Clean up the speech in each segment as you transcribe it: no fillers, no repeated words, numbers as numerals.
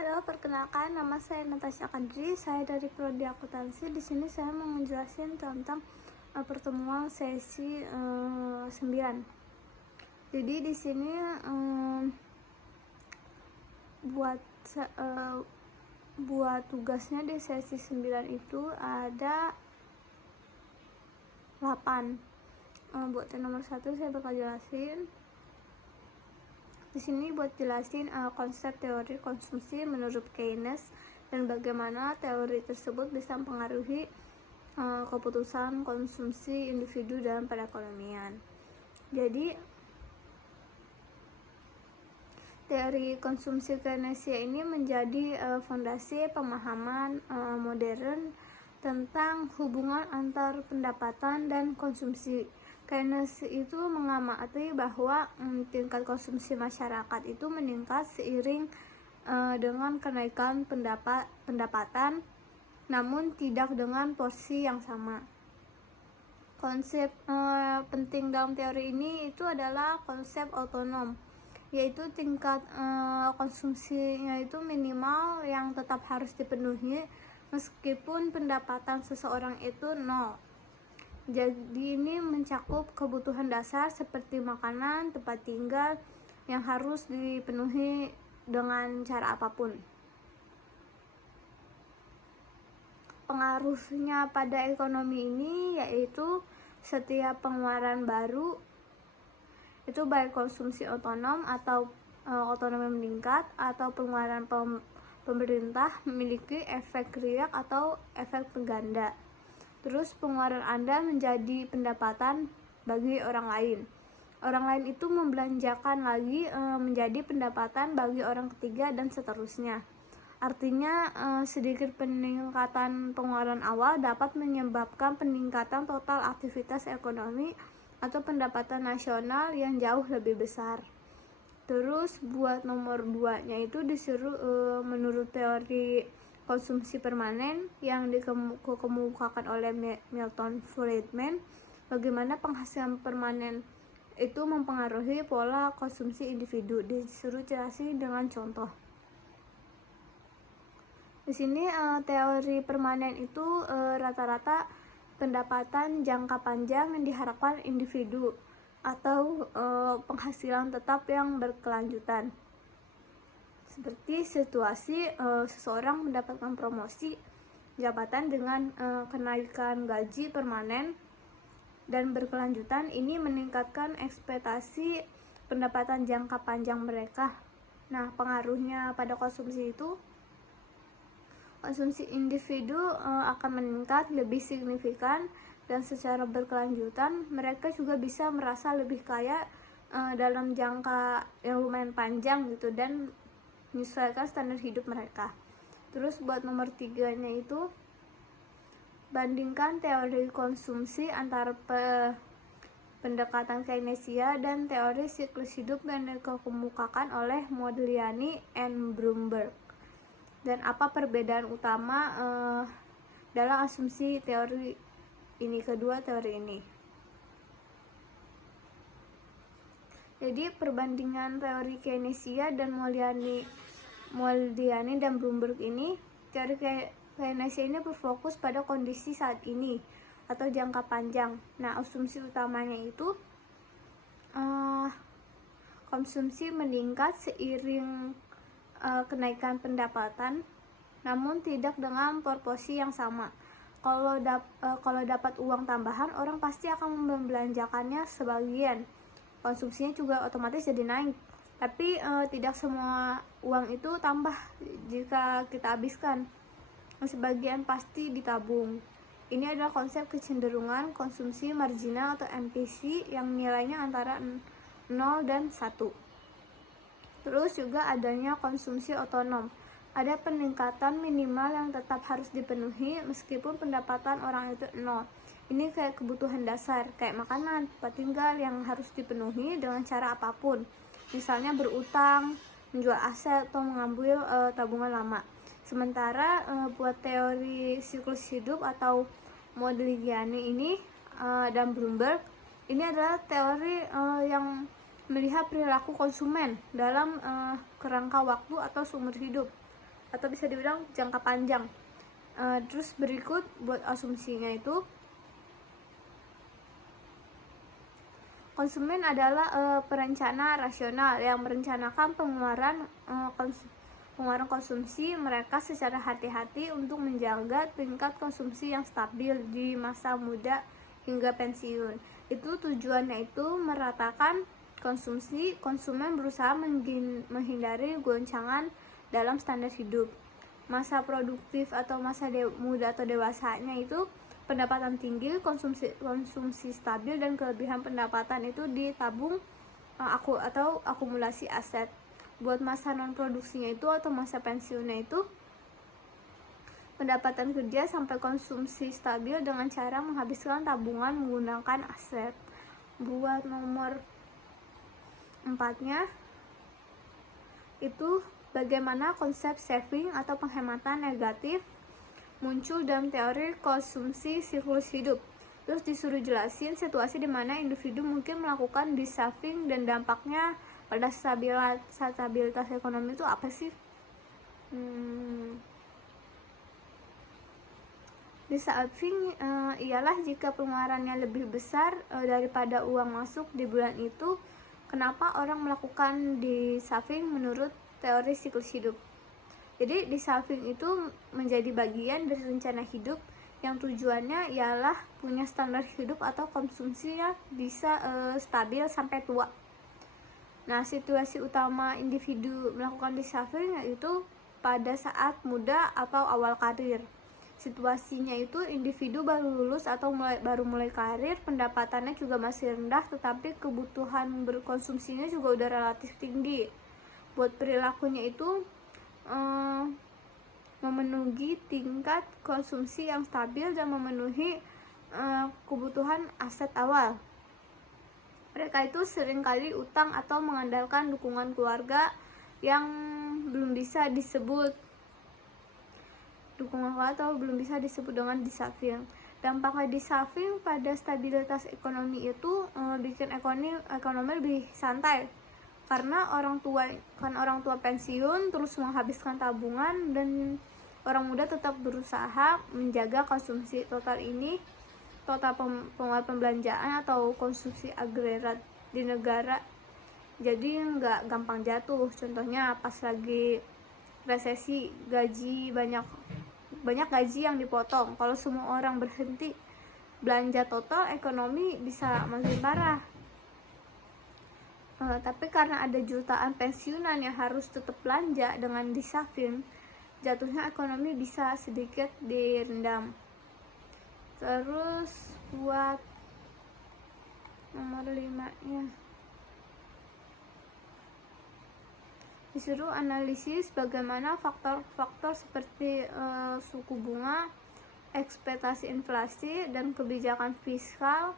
Halo, perkenalkan nama saya Natasha Kadri. Saya dari Prodi Akuntansi. Di sini saya mau menjelaskan tentang pertemuan sesi 9. Jadi di sini buat tugasnya di sesi 9 itu ada 8. Buat yang nomor 1 saya bakal jelasin. Di sini buat jelasin konsep teori konsumsi menurut Keynes dan bagaimana teori tersebut bisa mempengaruhi keputusan konsumsi individu dalam perekonomian. Jadi teori konsumsi Keynesian ini menjadi fondasi pemahaman modern tentang hubungan antar pendapatan dan konsumsi. Keynes itu mengamati bahwa tingkat konsumsi masyarakat itu meningkat seiring dengan kenaikan pendapatan, namun tidak dengan porsi yang sama. Konsep penting dalam teori ini itu adalah konsep otonom, yaitu tingkat konsumsinya itu minimal yang tetap harus dipenuhi meskipun pendapatan seseorang itu nol. Jadi ini mencakup kebutuhan dasar seperti makanan, tempat tinggal yang harus dipenuhi dengan cara apapun. Pengaruhnya pada ekonomi ini yaitu setiap pengeluaran baru itu baik konsumsi otonom atau otonomi meningkat atau pengeluaran pemerintah memiliki efek riak atau efek pengganda. Terus pengeluaran Anda menjadi pendapatan bagi orang lain. Orang lain itu membelanjakan lagi menjadi pendapatan bagi orang ketiga dan seterusnya. Artinya sedikit peningkatan pengeluaran awal dapat menyebabkan peningkatan total aktivitas ekonomi atau pendapatan nasional yang jauh lebih besar. Terus buat nomor 2-nya itu disuruh menurut teori konsumsi permanen yang dikemukakan oleh Milton Friedman, bagaimana penghasilan permanen itu mempengaruhi pola konsumsi individu. Disuruh jelasin dengan contoh. Di sini teori permanen itu rata-rata pendapatan jangka panjang yang diharapkan individu atau penghasilan tetap yang berkelanjutan. Seperti situasi seseorang mendapatkan promosi jabatan dengan kenaikan gaji permanen dan berkelanjutan, ini meningkatkan ekspektasi pendapatan jangka panjang mereka. Nah, pengaruhnya pada konsumsi itu, konsumsi individu akan meningkat lebih signifikan dan secara berkelanjutan mereka juga bisa merasa lebih kaya dalam jangka yang lumayan panjang gitu dan menyesuaikan standar hidup mereka. Terus buat nomor 3-nya itu bandingkan teori konsumsi antara pendekatan Keynesian dan teori siklus hidup yang dikemukakan oleh Modigliani and Bloomberg. Dan apa perbedaan utama dalam asumsi teori ini, kedua teori ini. Jadi perbandingan teori Keynesian dan Modigliani dan Bloomberg ini, teori Keynesian ini berfokus pada kondisi saat ini atau jangka panjang. Nah, asumsi utamanya itu konsumsi meningkat seiring kenaikan pendapatan, namun tidak dengan proporsi yang sama. Kalau dapat uang tambahan, orang pasti akan membelanjakannya sebagian. Konsumsinya juga otomatis jadi naik. Tapi tidak semua uang itu tambah jika kita habiskan. Sebagian pasti ditabung. Ini adalah konsep kecenderungan konsumsi marginal atau MPC yang nilainya antara 0 dan 1. Terus juga adanya konsumsi otonom. Ada peningkatan minimal yang tetap harus dipenuhi meskipun pendapatan orang itu 0. Ini kayak kebutuhan dasar, kayak makanan, tempat tinggal yang harus dipenuhi dengan cara apapun. Misalnya berutang, menjual aset, atau mengambil tabungan lama. Sementara buat teori siklus hidup atau Modigliani ini dan Bloomberg, ini adalah teori yang melihat perilaku konsumen dalam kerangka waktu atau seumur hidup. atau bisa dibilang jangka panjang. Terus berikut buat asumsinya itu, konsumen adalah perencana rasional yang merencanakan pengeluaran konsumsi mereka secara hati-hati untuk menjaga tingkat konsumsi yang stabil di masa muda hingga pensiun. Itu tujuannya itu meratakan konsumsi, konsumen berusaha menghindari goncangan dalam standar hidup. Masa produktif atau masa muda atau dewasanya itu pendapatan tinggi, konsumsi stabil, dan kelebihan pendapatan itu ditabung atau akumulasi aset. Buat masa non produksinya itu atau masa pensiunnya itu pendapatan kerja sampai konsumsi stabil dengan cara menghabiskan tabungan menggunakan aset. Buat nomor 4-nya itu bagaimana konsep saving atau penghematan negatif muncul dalam teori konsumsi siklus hidup. Terus disuruh jelasin situasi di mana individu mungkin melakukan de-saving dan dampaknya pada stabilitas ekonomi itu apa sih? De-saving ialah jika pengeluarannya lebih besar daripada uang masuk di bulan itu. Kenapa orang melakukan de-saving menurut teori siklus hidup? Jadi de-saving itu menjadi bagian dari rencana hidup yang tujuannya ialah punya standar hidup atau konsumsinya bisa stabil sampai tua. Nah, situasi utama individu melakukan de-saving yaitu pada saat muda atau awal karir. Situasinya itu individu baru lulus atau baru mulai karir, pendapatannya juga masih rendah, tetapi kebutuhan berkonsumsinya juga udah relatif tinggi. Buat perilakunya itu memenuhi tingkat konsumsi yang stabil dan memenuhi kebutuhan aset awal. Mereka itu seringkali utang atau mengandalkan dukungan keluarga yang belum bisa disebut dengan de-saving. Dampaknya de-saving pada stabilitas ekonomi itu bikin ekonomi lebih santai, karena orang tua pensiun terus menghabiskan tabungan, dan orang muda tetap berusaha menjaga konsumsi total pembelanjaan atau konsumsi agregat di negara, jadi nggak gampang jatuh. Contohnya pas lagi resesi, banyak gaji yang dipotong. Kalau semua orang berhenti belanja total, ekonomi bisa makin parah. Tapi karena ada jutaan pensiunan yang harus tetap belanja dengan de-saving, jatuhnya ekonomi bisa sedikit direndam. Terus buat nomor 5-nya, disuruh analisis bagaimana faktor-faktor seperti suku bunga, ekspektasi inflasi, dan kebijakan fiskal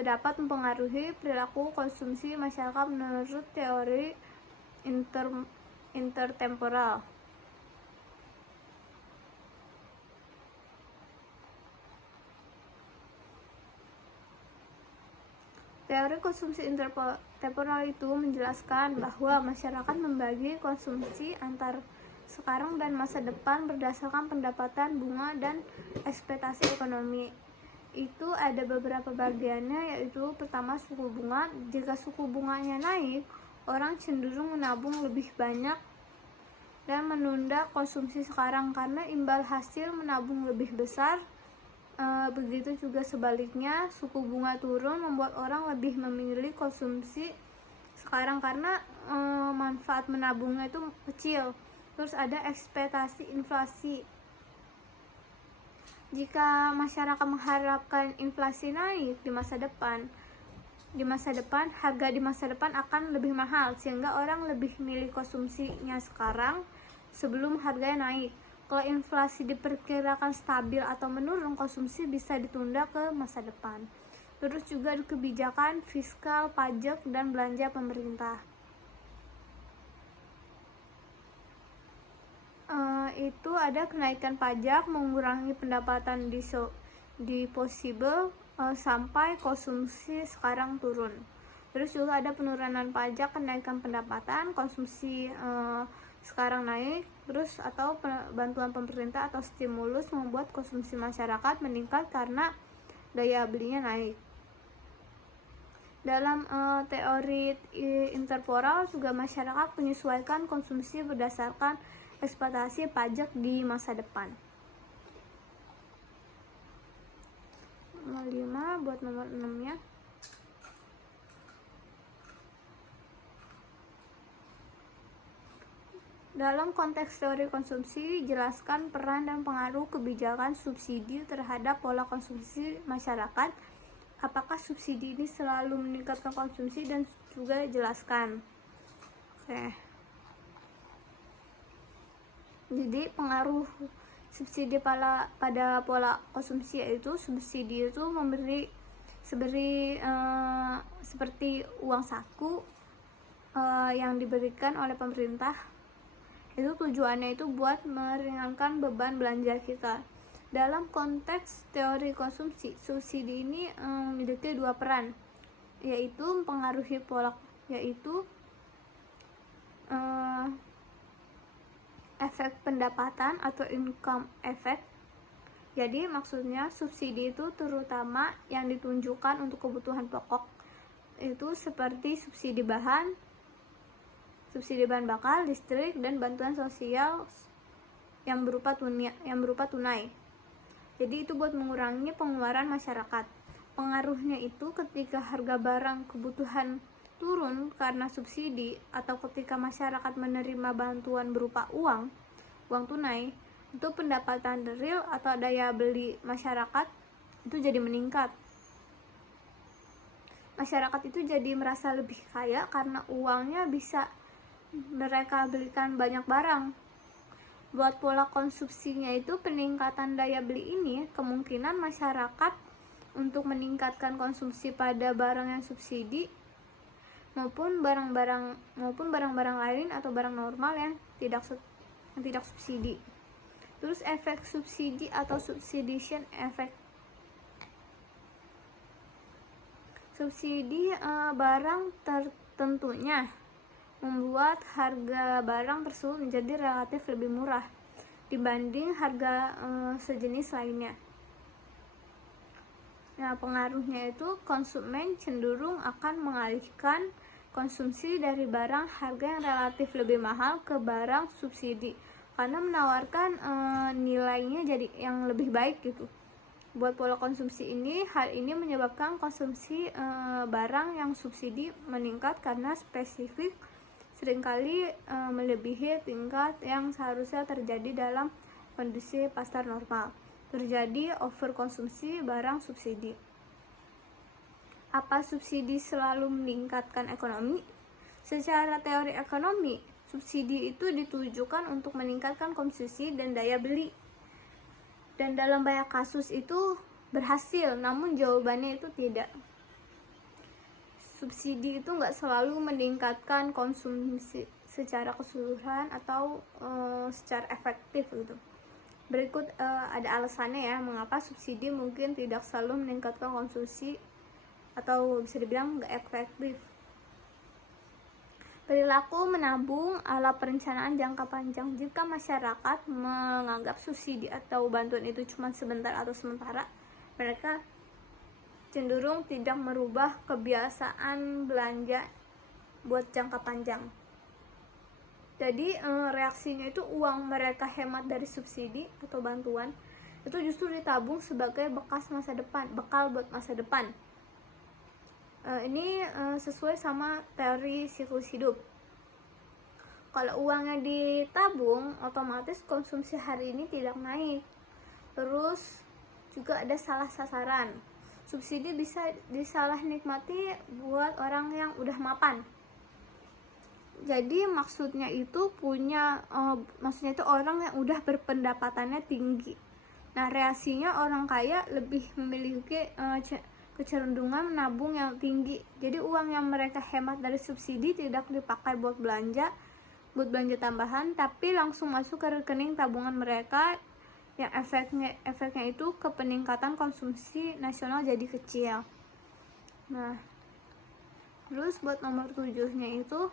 dapat mempengaruhi perilaku konsumsi masyarakat menurut teori intertemporal. Teori konsumsi intertemporal itu menjelaskan bahwa masyarakat membagi konsumsi antar sekarang dan masa depan berdasarkan pendapatan, bunga, dan ekspektasi ekonomi. Itu ada beberapa bagiannya, yaitu pertama suku bunga. Jika suku bunganya naik, orang cenderung menabung lebih banyak dan menunda konsumsi sekarang karena imbal hasil menabung lebih besar. Begitu juga sebaliknya, suku bunga turun membuat orang lebih memilih konsumsi sekarang karena manfaat menabungnya itu kecil. Terus ada ekspektasi inflasi. Jika masyarakat mengharapkan inflasi naik di masa depan, harga di masa depan akan lebih mahal, sehingga orang lebih milih konsumsinya sekarang sebelum harganya naik. Kalau inflasi diperkirakan stabil atau menurun, konsumsi bisa ditunda ke masa depan. Terus juga ada kebijakan fiskal, pajak, dan belanja pemerintah. Itu ada kenaikan pajak mengurangi pendapatan disposable sampai konsumsi sekarang turun. Terus juga ada penurunan pajak, kenaikan pendapatan, konsumsi sekarang naik terus, atau bantuan pemerintah atau stimulus membuat konsumsi masyarakat meningkat karena daya belinya naik. Dalam teori intertemporal juga masyarakat menyesuaikan konsumsi berdasarkan ekspektasi pajak di masa depan. 5 buat nomor 6 nya. Dalam konteks teori konsumsi, jelaskan peran dan pengaruh kebijakan subsidi terhadap pola konsumsi masyarakat. Apakah subsidi ini selalu meningkatkan konsumsi, dan juga jelaskan. Oke. Jadi pengaruh subsidi pada pola konsumsi, yaitu subsidi itu seperti uang saku yang diberikan oleh pemerintah. Itu tujuannya itu buat meringankan beban belanja kita. Dalam konteks teori konsumsi, subsidi ini memiliki dua peran, yaitu mempengaruhi pola, yaitu efek pendapatan atau income effect. Jadi maksudnya subsidi itu terutama yang ditunjukkan untuk kebutuhan pokok, itu seperti subsidi bahan bakar, listrik, dan bantuan sosial yang berupa tunai. Jadi itu buat mengurangi pengeluaran masyarakat. Pengaruhnya itu ketika harga barang kebutuhan turun karena subsidi, atau ketika masyarakat menerima bantuan berupa uang tunai, itu pendapatan real atau daya beli masyarakat itu jadi meningkat. Masyarakat itu jadi merasa lebih kaya karena uangnya bisa mereka belikan banyak barang. Buat pola konsumsinya itu, peningkatan daya beli ini kemungkinan masyarakat untuk meningkatkan konsumsi pada barang yang subsidi maupun barang-barang lain atau barang normal yang tidak subsidi. Terus efek subsidi atau subsidization effect. Subsidi barang tertentunya membuat harga barang tersebut menjadi relatif lebih murah dibanding harga sejenis lainnya. Nah, pengaruhnya itu konsumen cenderung akan mengalihkan konsumsi dari barang harga yang relatif lebih mahal ke barang subsidi karena menawarkan nilainya jadi yang lebih baik gitu. Buat pola konsumsi ini, hal ini menyebabkan konsumsi barang yang subsidi meningkat karena spesifik seringkali melebihi tingkat yang seharusnya terjadi dalam kondisi pasar normal. Terjadi overkonsumsi barang subsidi. Apa subsidi selalu meningkatkan ekonomi? Secara teori ekonomi, subsidi itu ditujukan untuk meningkatkan konsumsi dan daya beli. Dan dalam banyak kasus itu berhasil, namun jawabannya itu tidak. Subsidi itu nggak selalu meningkatkan konsumsi secara keseluruhan atau secara efektif gitu. Berikut ada alasannya ya, mengapa subsidi mungkin tidak selalu meningkatkan konsumsi atau bisa dibilang nggak efektif. Perilaku menabung ala perencanaan jangka panjang. Jika masyarakat menganggap subsidi atau bantuan itu cuma sebentar atau sementara, mereka cenderung tidak merubah kebiasaan belanja buat jangka panjang. Jadi reaksinya itu uang mereka hemat dari subsidi atau bantuan itu justru ditabung sebagai bekal buat masa depan. Ini sesuai sama teori siklus hidup. Kalau uangnya ditabung, otomatis konsumsi hari ini tidak naik. Terus juga ada salah sasaran. Subsidi bisa disalah nikmati buat orang yang udah mapan. Jadi maksudnya itu orang yang udah berpendapatannya tinggi. Nah, reaksinya orang kaya lebih memiliki kecenderungan menabung yang tinggi. Jadi uang yang mereka hemat dari subsidi tidak dipakai buat belanja tambahan, tapi langsung masuk ke rekening tabungan mereka, yang efeknya itu ke peningkatan konsumsi nasional jadi kecil. Nah, terus buat nomor 7-nya itu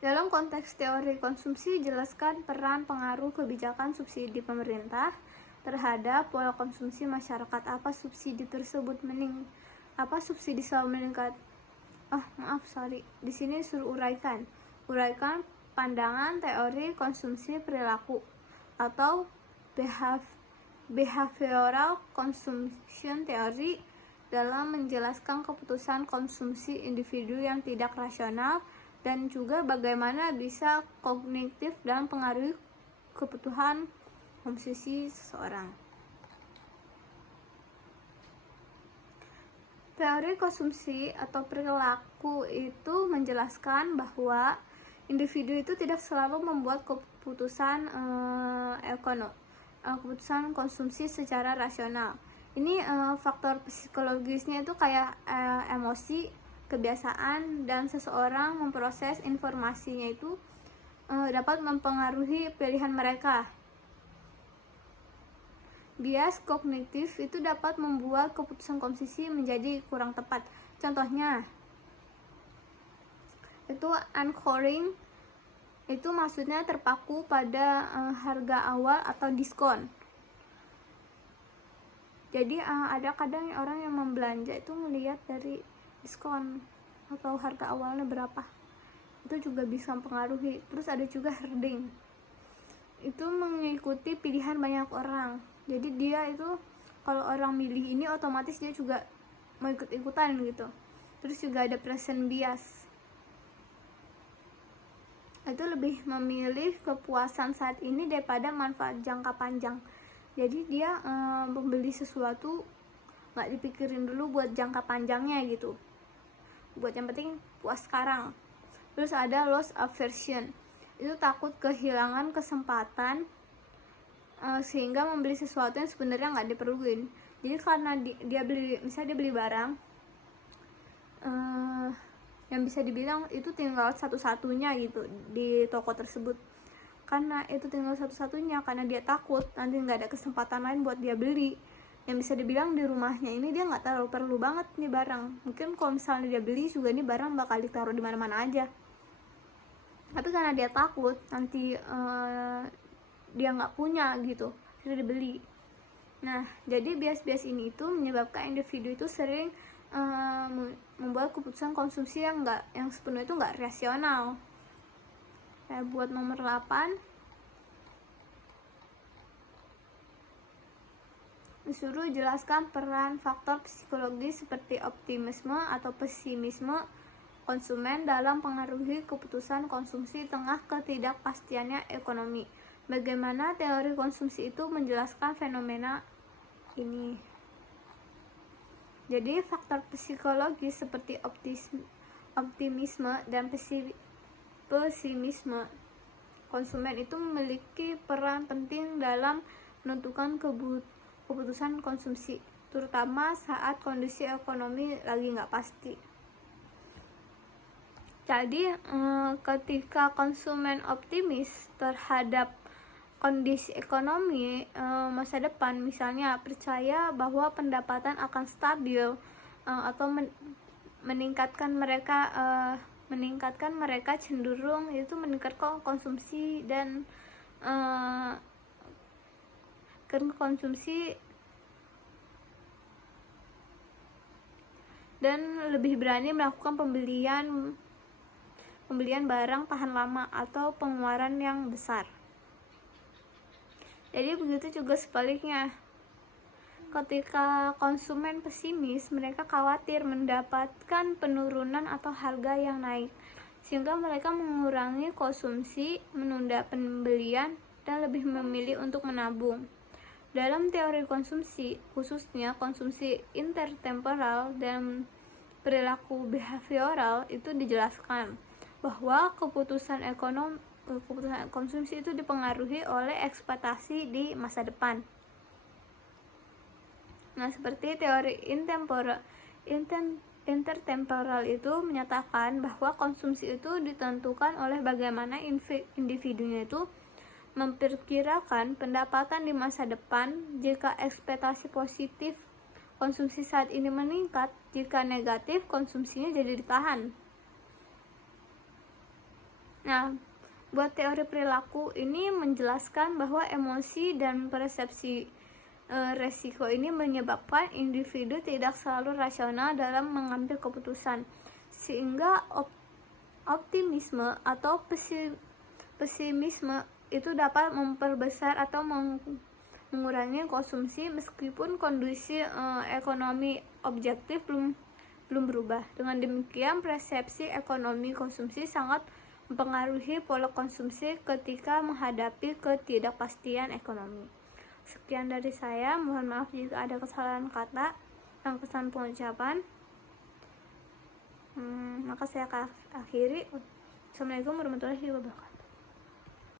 Dalam konteks teori konsumsi, jelaskan peran pengaruh kebijakan subsidi pemerintah terhadap pola konsumsi masyarakat. Apa subsidi tersebut apa subsidi selalu meningkat? Di sini suruh uraikan. Uraikan pandangan teori konsumsi perilaku atau behavioral consumption theory dalam menjelaskan keputusan konsumsi individu yang tidak rasional dan juga bagaimana bisa kognitif dan pengaruhi kebutuhan konsumsi seseorang. Teori konsumsi atau perilaku itu menjelaskan bahwa individu itu tidak selalu membuat keputusan keputusan konsumsi secara rasional. Ini faktor psikologisnya itu kayak emosi, kebiasaan, dan seseorang memproses informasinya itu dapat mempengaruhi pilihan mereka. Bias kognitif itu dapat membuat keputusan konsumsi menjadi kurang tepat. Contohnya, itu anchoring, itu maksudnya terpaku pada harga awal atau diskon. Jadi ada kadang orang yang membelanja itu melihat dari diskon atau harga awalnya berapa, itu juga bisa mempengaruhi. Terus ada juga herding, itu mengikuti pilihan banyak orang. Jadi dia itu kalau orang milih ini otomatis dia juga mau ikut-ikutan gitu. Terus juga ada present bias, itu lebih memilih kepuasan saat ini daripada manfaat jangka panjang. Jadi dia membeli sesuatu nggak dipikirin dulu buat jangka panjangnya gitu, buat yang penting puas sekarang. Terus ada loss aversion, itu takut kehilangan kesempatan sehingga membeli sesuatu yang sebenarnya nggak diperluin. Jadi karena dia beli, misalnya dia beli barang yang bisa dibilang itu tinggal satu-satunya gitu di toko tersebut. Karena itu tinggal satu-satunya, karena dia takut nanti nggak ada kesempatan lain buat dia beli. Yang bisa dibilang di rumahnya ini dia nggak terlalu perlu banget nih barang. Mungkin kalau misalnya dia beli juga nih barang bakal ditaruh di mana-mana aja. Tapi karena dia takut nanti dia nggak punya gitu, sudah dibeli. Nah, jadi bias-bias ini itu menyebabkan individu itu sering membuat keputusan konsumsi yang sepenuhnya itu nggak rasional. Buat nomor 8, disuruh jelaskan peran faktor psikologis seperti optimisme atau pesimisme konsumen dalam pengaruhi keputusan konsumsi tengah ketidakpastiannya ekonomi. Bagaimana teori konsumsi itu menjelaskan fenomena ini. Jadi faktor psikologis seperti optimisme dan pesimisme konsumen itu memiliki peran penting dalam menentukan keputusan konsumsi, terutama saat kondisi ekonomi lagi nggak pasti. Jadi ketika konsumen optimis terhadap kondisi ekonomi masa depan, misalnya percaya bahwa pendapatan akan stabil atau meningkatkan mereka cenderung itu meningkatkan konsumsi dan lebih berani melakukan pembelian barang tahan lama atau pengeluaran yang besar. Jadi begitu juga sebaliknya. Ketika konsumen pesimis, mereka khawatir mendapatkan penurunan atau harga yang naik, sehingga mereka mengurangi konsumsi, menunda pembelian, dan lebih memilih untuk menabung. Dalam teori konsumsi, khususnya konsumsi intertemporal dan perilaku behavioral, itu dijelaskan bahwa keputusan konsumsi itu dipengaruhi oleh ekspektasi di masa depan. Nah, seperti teori intertemporal itu menyatakan bahwa konsumsi itu ditentukan oleh bagaimana individunya itu memperkirakan pendapatan di masa depan. Jika ekspektasi positif, konsumsi saat ini meningkat. Jika negatif, konsumsinya jadi ditahan. Nah, buat teori perilaku ini menjelaskan bahwa emosi dan persepsi resiko ini menyebabkan individu tidak selalu rasional dalam mengambil keputusan, sehingga optimisme atau pesimisme itu dapat memperbesar atau mengurangi konsumsi meskipun kondisi ekonomi objektif belum berubah. Dengan demikian, persepsi ekonomi konsumsi sangat mempengaruhi pola konsumsi ketika menghadapi ketidakpastian ekonomi. Sekian dari saya, mohon maaf jika ada kesalahan kata dan kesan pengucapan. Maka saya akhiri. Assalamualaikum warahmatullahi wabarakatuh.